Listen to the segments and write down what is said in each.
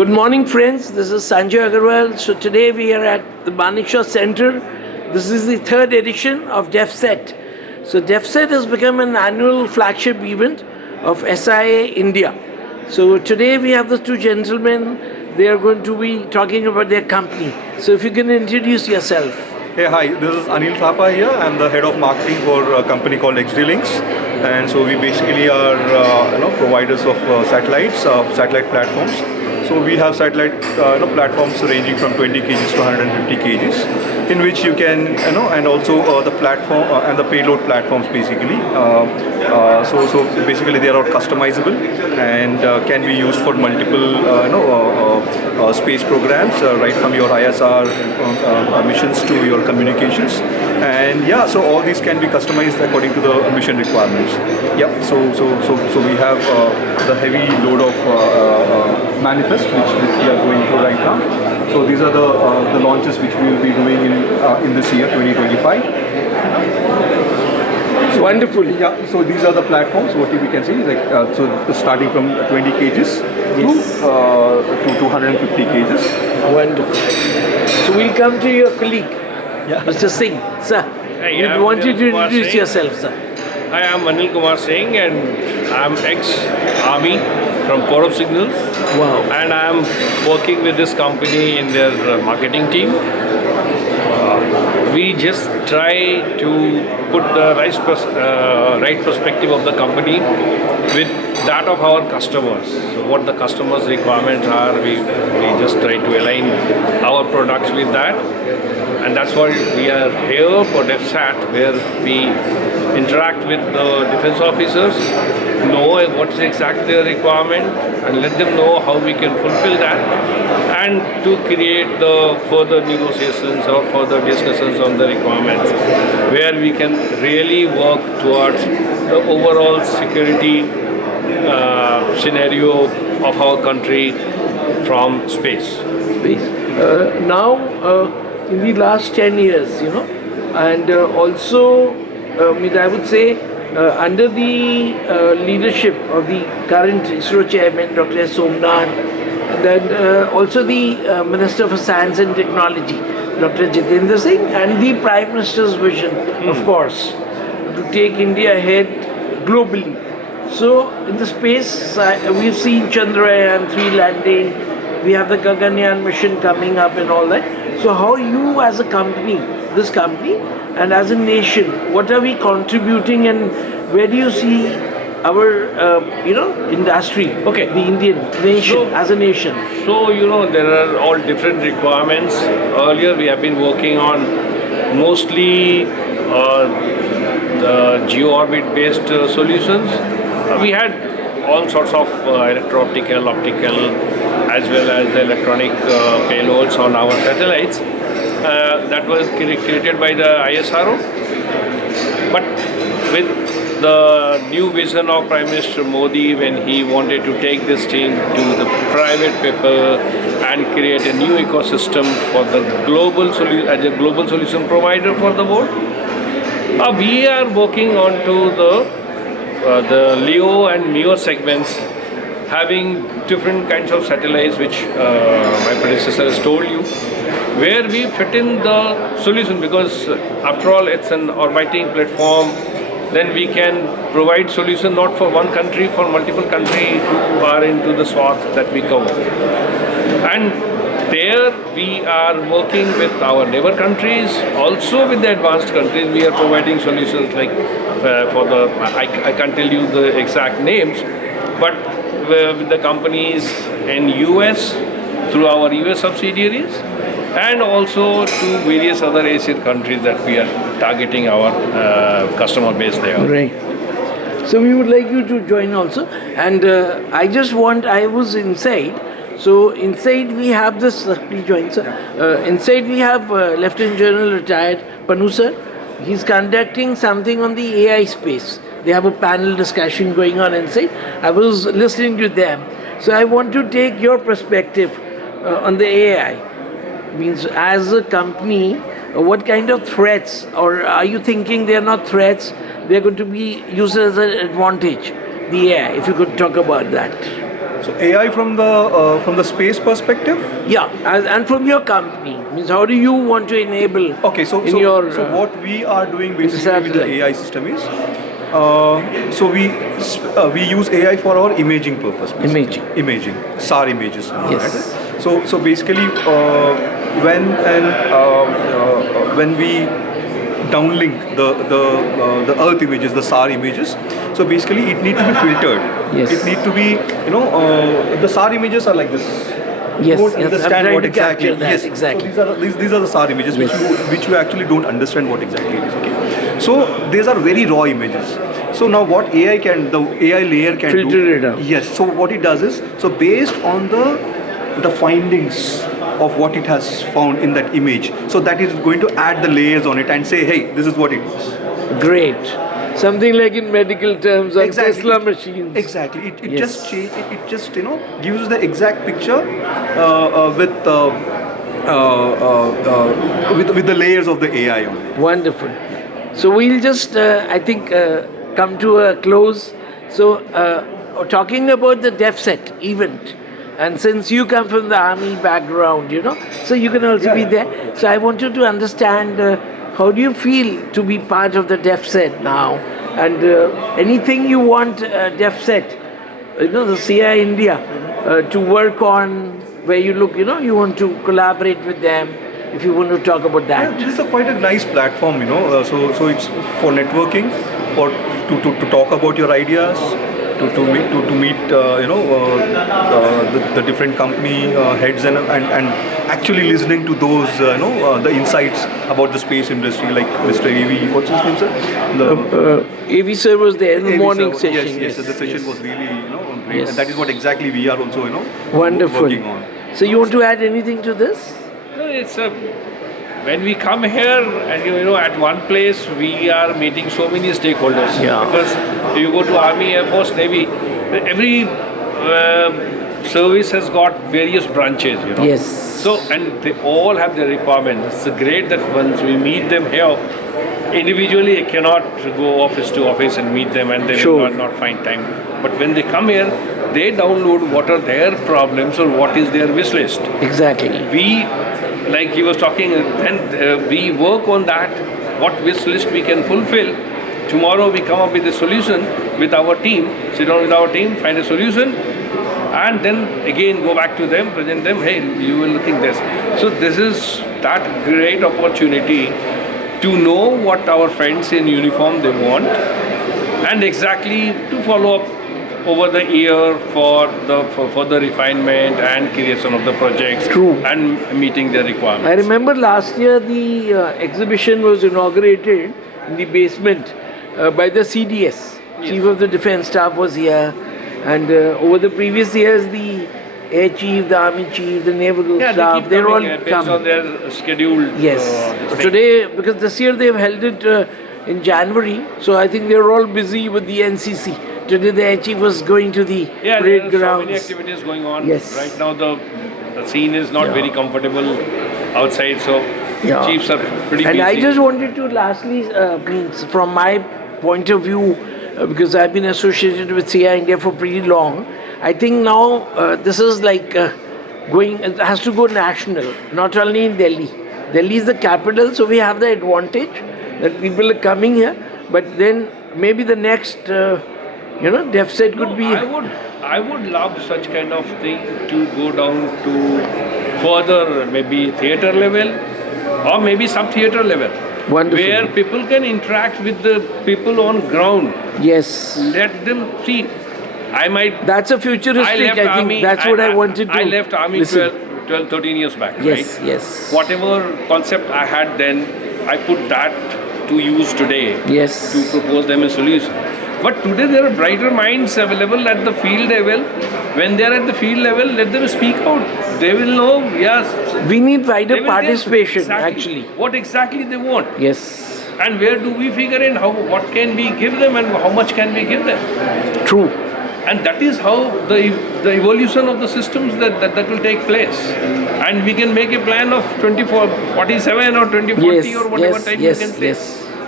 Good morning, friends. This is Sanjay Agrawal. So today we are at the Manekshaw Center. This is the third edition of Defsat. So Defsat has become an annual flagship event of SIA India. So today we have the two gentlemen. They are going to be talking about their company. So if you can introduce yourself. Hey, hi, this is Anil Thapa here. I'm the head of marketing for a company called Xdlink. And so we basically are providers of satellite platforms. So we have satellite platforms ranging from 20 kgs to 150 kgs, in which you can, and also the platform and the payload platforms basically. So basically they are customizable and can be used for multiple space programs, right from your ISR missions to your communications. And yeah, so all these can be customized according to the mission requirements. Yeah, so we have the heavy load of manifest which we are going through right now. So these are the launches which we will be doing in this year 2025. Wonderful. Yeah, so these are the platforms, what we can see, like so starting from 20 kgs to 250 kgs. Wonderful. So we'll come to your colleague, Mr. Singh. Sir, we want you to introduce yourself, sir. Hi, I'm Anil Kumar Singh and I'm ex-Army from Corps of Signals. Wow. And I'm working with this company in their marketing team. We just try to put the right perspective of the company with that of our customers. So what the customers' requirements are, we just try to align our products with that. And that's why we are here for Defsat, where we interact with the defense officers, know what is exactly their requirement, and let them know how we can fulfill that, and to create the further negotiations or further discussions on the requirements, where we can really work towards the overall security scenario of our country from space. Now, in the last 10 years, and also, I would say, under the leadership of the current ISRO chairman, Dr. S. Somnath, then also the Minister for Science and Technology, Dr. Jitendra Singh, and the Prime Minister's vision, of course, to take India ahead globally. So, in the space, we've seen Chandrayaan 3 landing, we have the Gaganyaan mission coming up and all that. So how you as a company, this company, and as a nation, what are we contributing, and where do you see our, industry, the Indian nation, as a nation? So, there are all different requirements. Earlier we have been working on mostly the geo-orbit based solutions. We had all sorts of electro-optical, optical, as well as electronic payloads on our satellites. That was created by the ISRO. But with the new vision of Prime Minister Modi, when he wanted to take this thing to the private people and create a new ecosystem for the as a global solution provider for the world, we are working on to the LEO and MEO segments, having different kinds of satellites, which my predecessor has told you, where we fit in the solution, because after all it's an orbiting platform. Then we can provide solution not for one country, for multiple countries who are into the swath that we cover. And there we are working with our neighbor countries, also with the advanced countries. We are providing solutions like I can't tell you the exact names, but with the companies in US through our US subsidiaries, and also to various other Asian countries that we are targeting our customer base there. Right. So we would like you to join also. And I was inside. So inside we have this, please join, sir. Inside we have Lieutenant General retired Panu sir. He's conducting something on the AI space. They have a panel discussion going on inside. I was listening to them. So I want to take your perspective on the AI. Means as a company, what kind of threats, or are you thinking they are not threats, they are going to be used as an advantage, the AI, if you could talk about that? So AI from the space perspective. Yeah, and from your company, means how do you want to enable? Okay, so what we are doing basically with the AI system is, so we use AI for our imaging purpose. Basically. Imaging, SAR images. Yes. Right? So basically, when we downlink the Earth images, the SAR images. So basically, it need to be filtered. Yes. It need to be, the SAR images are like this. Yes, You don't yes, understand I'm what trying to exactly. capture that, Yes, exactly. So these are the SAR images Yes. which you actually don't understand what exactly it is. Okay. So these are very raw images. So now what the AI layer can Filter do. it out. Yes. So what it does is, so based on the findings of what it has found in that image, so that is going to add the layers on it and say, hey, this is what it is. Great. Something like in medical terms or Exactly. Tesla machines. Exactly. It Yes. just gives the exact picture with the layers of the AI on it. Wonderful. So we'll just, I think, come to a close. So, talking about the Defsat event, and since you come from the army background, so you can also be there. So I want you to understand how do you feel to be part of the Defsat now, and anything you want Defsat, the CI India, to work on, where you look, you want to collaborate with them. If you want to talk about that. Yeah, this is quite a nice platform, so it's for networking, to talk about your ideas, to meet the different company heads and actually listening to those the insights about the space industry, like Mr. AV, what's his name, sir? AV sir was there in the AV morning sir, session. Yes, the session was really great, Yes. and that is what exactly we are also Wonderful. working on. So you want to add anything to this? No, it's when we come here and at one place we are meeting so many stakeholders. Yeah. Because if you go to Army, Air Force, Navy, every service has got various branches. Yes. So and they all have their requirements. It's great that once we meet them here, individually I cannot go office to office and meet them and they Sure. will not find time. But when they come here, they download what are their problems or what is their wish list. Exactly. We, like he was talking, and we work on that, what wish list we can fulfill. Tomorrow we come up with a solution with our team, sit down with our team, find a solution, and then again go back to them, present them, hey, you were looking this. So this is that great opportunity to know what our friends in uniform they want, and exactly to follow up over the year for the refinement and creation of the projects. True. And meeting their requirements. I remember last year the exhibition was inaugurated in the basement by the CDS. Yes. Chief of the Defence Staff was here, and over the previous years the Air Chief, the Army Chief, the Naval Yeah, Staff, they're all based come. on their schedule. Yes. Today, because this year they've held it in January, so I think they're all busy with the NCC. Today the Air Chief was going to the Yeah, parade there are so grounds. many activities going on. Yes. Right now the scene is not very comfortable outside, so Yeah. chiefs are pretty And busy. I just wanted to lastly, means from my point of view, because I've been associated with CI India for pretty long, I think now this is like it has to go national, not only in Delhi. Delhi is the capital, so we have the advantage that people are coming here, but then maybe the next, Defsat could be. I would love such kind of thing to go down to further, maybe theatre level or maybe sub-theatre level. Wonderful. Where people can interact with the people on ground. Yes. Let them see. That's a futuristic, I think. That's what I wanted to I left Army listen. 12, 13 years back, Yes, right? yes. Whatever concept I had then, I put that to use today Yes. to propose them a solution. But today there are brighter minds available at the field level. When they are at the field level, let them speak out. They will know, yes. We need they wider will participation, exactly actually. what exactly they want. Yes. And where do we figure in what can we give them and how much can we give them? True. And that is how the evolution of the systems that will take place. And we can make a plan of 24, 47 or 2040 Yes, or whatever yes, time yes, you can say. yes.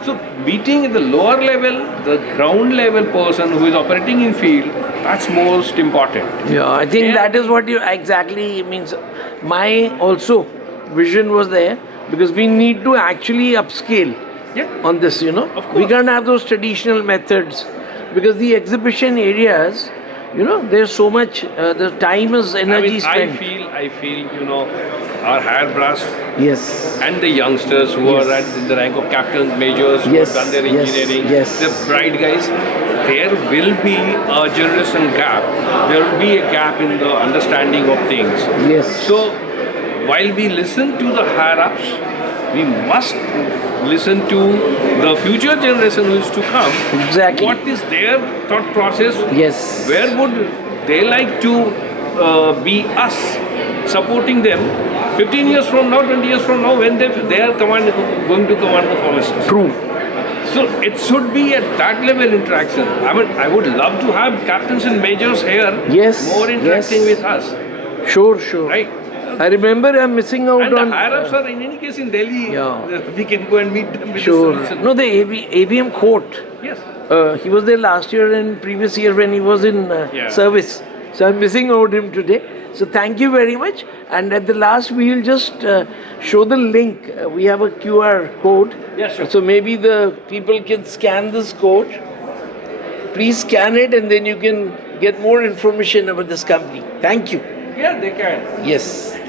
So meeting the lower level, the ground level person who is operating in field, that's most important. Yeah, I think Yeah. that is what you exactly means. My also vision was there because we need to actually upscale Yeah. on this, Of We course. can't have those traditional methods because the exhibition areas, there's so much, the time is energy spent. I feel, our hairbrush Yes. and the youngsters who Yes. are at the rank of captains, majors, who Yes, have done their yes, engineering, yes. the bright guys, there will be a generation gap. There will be a gap in the understanding of things. Yes. So, while we listen to the higher ups, we must listen to the future generation who is to come. Exactly. What is their thought process? Yes. Where would they like to be us supporting them 15 years from now, 20 years from now when they are going to command the formations? True. So it should be at that level interaction. I mean, I would love to have captains and majors here Yes, more interacting yes. with us, Sure. right? I remember I'm missing out And the on. higher ups are in any case in Delhi. Yeah. We can go and meet them with Sure. the solution. No, the ABM court. Yes. He was there last year and previous year when he was in Yeah. service. So I'm missing out him today. So thank you very much. And at the last, we will just show the link. We have a QR code. Yeah, sure. So maybe the people can scan this code. Please scan it and then you can get more information about this company. Thank you. Yeah, they can. Yes.